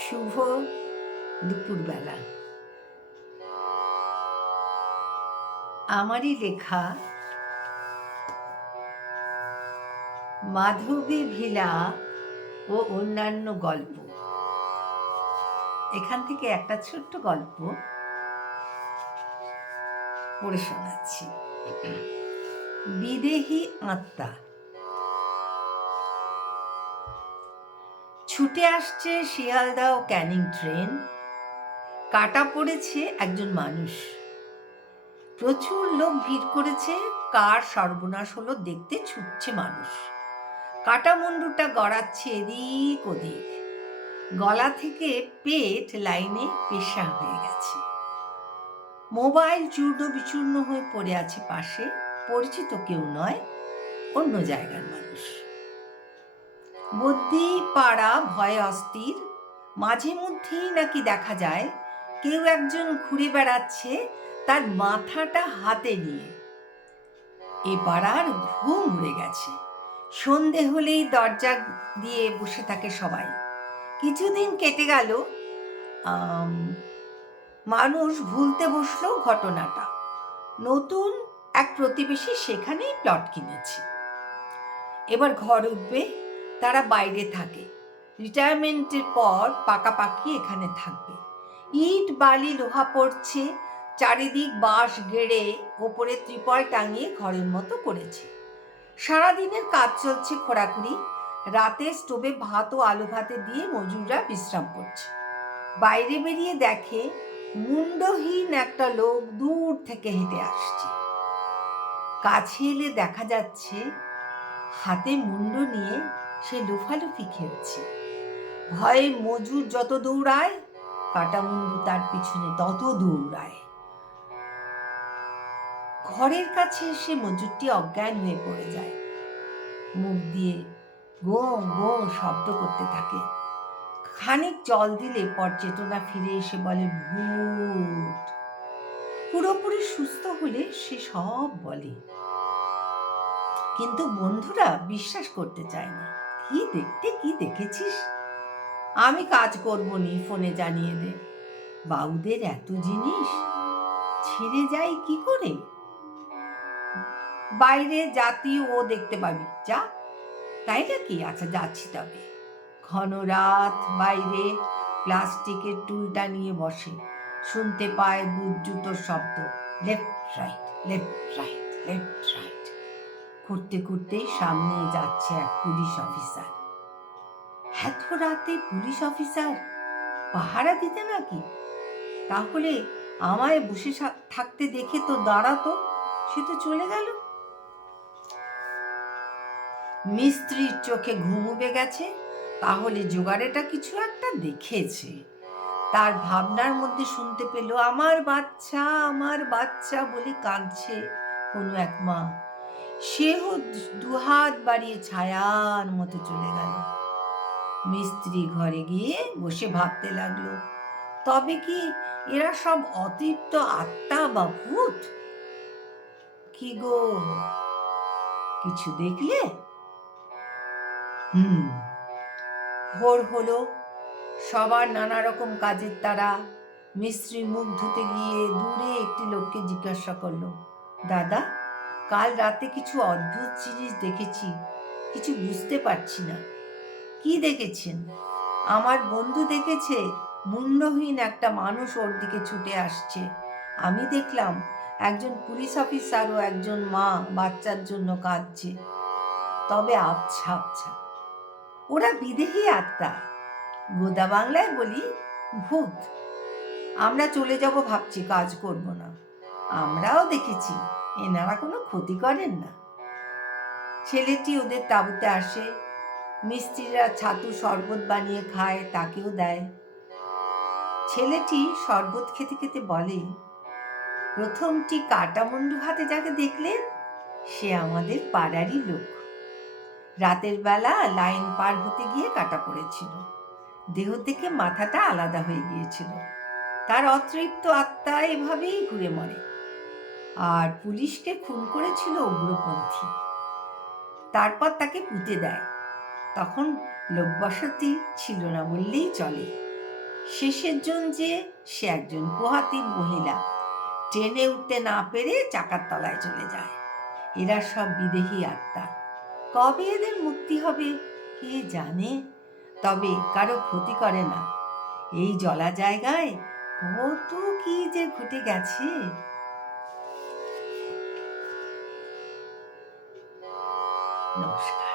শুভ দুপুরবেলা। আমারই লেখা মাধবী ভিলা ও অন্যান্য গল্প, এখান থেকে একটা ছোট্ট গল্প পড়ে শোনাচ্ছি। বিদেহী আত্মা। ছুটে আসছে শিয়ালদা ও ক্যানিং ট্রেন। কাটা পড়েছে একজন মানুষ। প্রচুর লোক ভিড় করেছে। কার সর্বনাশ হলো দেখতে ছুটছে মানুষ। কাটা মুন্ডুটা গড়াচ্ছে এদিক ওদিক। গলা থেকে পেট লাইনে পেশা হয়ে গেছে। মোবাইল চূর্ণ বিচূর্ণ হয়ে পড়ে আছে পাশে। পরিচিত কেউ নয়, অন্য জায়গার মানুষ। বুদ্ধি পাড়া ভয়ে অস্থির। মাঝে মধ্যেই নাকি দেখা যায় কেউ একজন ঘুরে বেড়াচ্ছে তার মাথাটা হাতে নিয়ে। এ পাড়ার ঘুম উড়ে গেছে। সন্ধে হলেই দরজা দিয়ে বসে থাকে সবাই। কিছুদিন কেটে গেল, মানুষ ভুলতে বসলো ঘটনাটা। নতুন এক প্রতিবেশী সেখানেই প্লট কিনেছে। এবার ঘর উঠবে, তারা বাইরে থাকে। রিটায়ারমেন্টের পর পাকাপাকি এখানে থাকবে। ইট বালি লোহা পড়ছে, চারিদিক বাঁশ গেড়ে ওপরে ত্রিপল টাঙিয়ে ঘরের মতো করেছে। সারাদিনের কাজ চলছে খোঁড়াখুড়ি। রাতে স্টোভে ভাত ও আলু ভাতে দিয়ে মজুররা বিশ্রাম করছে। বাইরে বেরিয়ে দেখে মুন্ডহীন একটা লোক দূর থেকে হেঁটে আসছে। কাছে এলে দেখা যাচ্ছে হাতে মুন্ড নিয়ে সে লুফালুফি খেলছে। ভয়ে মজুর যত দৌড়ায়, কাটা মুন্ডু তার পিছনে তত দৌড়ায়। ঘরের কাছে এসে মজুরটি অজ্ঞান হয়ে পড়ে যায়। মুখ দিয়ে গো গো শব্দ করতে থাকে। খানিক জল দিলে পর চেতনা ফিরে এসে বলে ভূত। পুরোপুরি সুস্থ হলে সে সব বলে, কিন্তু বন্ধুরা বিশ্বাস করতে চায় না। কি দেখতে কি দেখেছিস? আমি কাজ করবো নি, ফোনে জানিয়ে দে। বাউদের এত জিনিস ছেড়ে যায় কি করে? বাইরে জাতি ও দেখতে পাবি, যা। তাই নাকি? আচ্ছা যাচ্ছি তবে। ঘন রাত, বাইরে প্লাস্টিকের টুলটা নিয়ে বসে। শুনতে পায় বুট জুতোর শব্দ। Left right, left right, left right করতে করতেই সামনে যাচ্ছে এক পুলিশ অফিসার। এত রাতে পুলিশ অফিসার পাহারা দিতে নাকি? তাহলে আমায় বসে থাকতে দেখে তো দাঁড়াতো। সে তো চলে গেল। মিস্ত্রির চোখে ঘুম উবে গেছে। তাহলে জোগাড়েটা কিছু একটা দেখেছে। তার ভাবনার মধ্যে শুনতে পেল আমার বাচ্চা, আমার বাচ্চা বলে কাঁদছে কোনো এক মা। সেও দুহাত বাড়িয়ে ছায়ার মতো চলে গেল। মিস্ত্রি ঘরে গিয়ে বসে ভাবতে লাগলো, তবে কি এরা সব অতৃপ্ত আত্মা বা ভূত? কি গো, কিছু দেখলে? ভোর হলো, সবার নানা রকম কাজের তারা। মিস্ত্রি মুখ ধুতে গিয়ে দূরে একটি লোককে জিজ্ঞাসা করলো, দাদা, কাল রাতে কিছু অদ্ভুত জিনিস দেখেছি, কিছু বুঝতে পারছি না। কি দেখেছেন? আমার বন্ধু দেখেছে মুন্ডহীন একটা মানুষ ওর দিকে ছুটে আসছে। আমি দেখলাম একজন পুলিশ অফিসার ও একজন মা বাচ্চার জন্য কাঁদছে, তবে আবছা আবছা। ওরা বিদেহী আত্মা। গোদা বাংলায় বলি ভূত। আমরা চলে যাব ভাবছি, কাজ করব না। আমরাও দেখেছি, এনারা কোনো ক্ষতি করেন না। ছেলেটি ওদের তাঁবুতে আসে। মিস্ত্রিরা ছাতু শরবত বানিয়ে খায়, তাকেও দেয়। ছেলেটি শরবত খেতে খেতে বলে, প্রথমটি কাটা মুন্ডু হাতে যাকে দেখলেন সে আমাদের পাড়ারই লোক। রাতের বেলা লাইন পার হতে গিয়ে কাটা পড়েছিল। দেহ থেকে মাথাটা আলাদা হয়ে গিয়েছিল। তার অতৃপ্ত আত্মা এভাবেই ঘুরে মরে। আর পুলিশকে খুন করেছিল উগ্রপন্থী। তারপর তাকে পুঁতে দেয়। তখন লোকবসতি ছিল না বললেই চলে। শেষের জন যে সে একজন পোহাতি মহিলা, ট্রেনে উঠতে না পেরে চাকার তলায় চলে যায়। এরা সব বিদেহী আত্মা, কবে এদের মুক্তি হবে কে জানে, তবে কারো ক্ষতি করে না। এই জলা জায়গায় কত কি যে ঘটে গেছে। নমস্কার।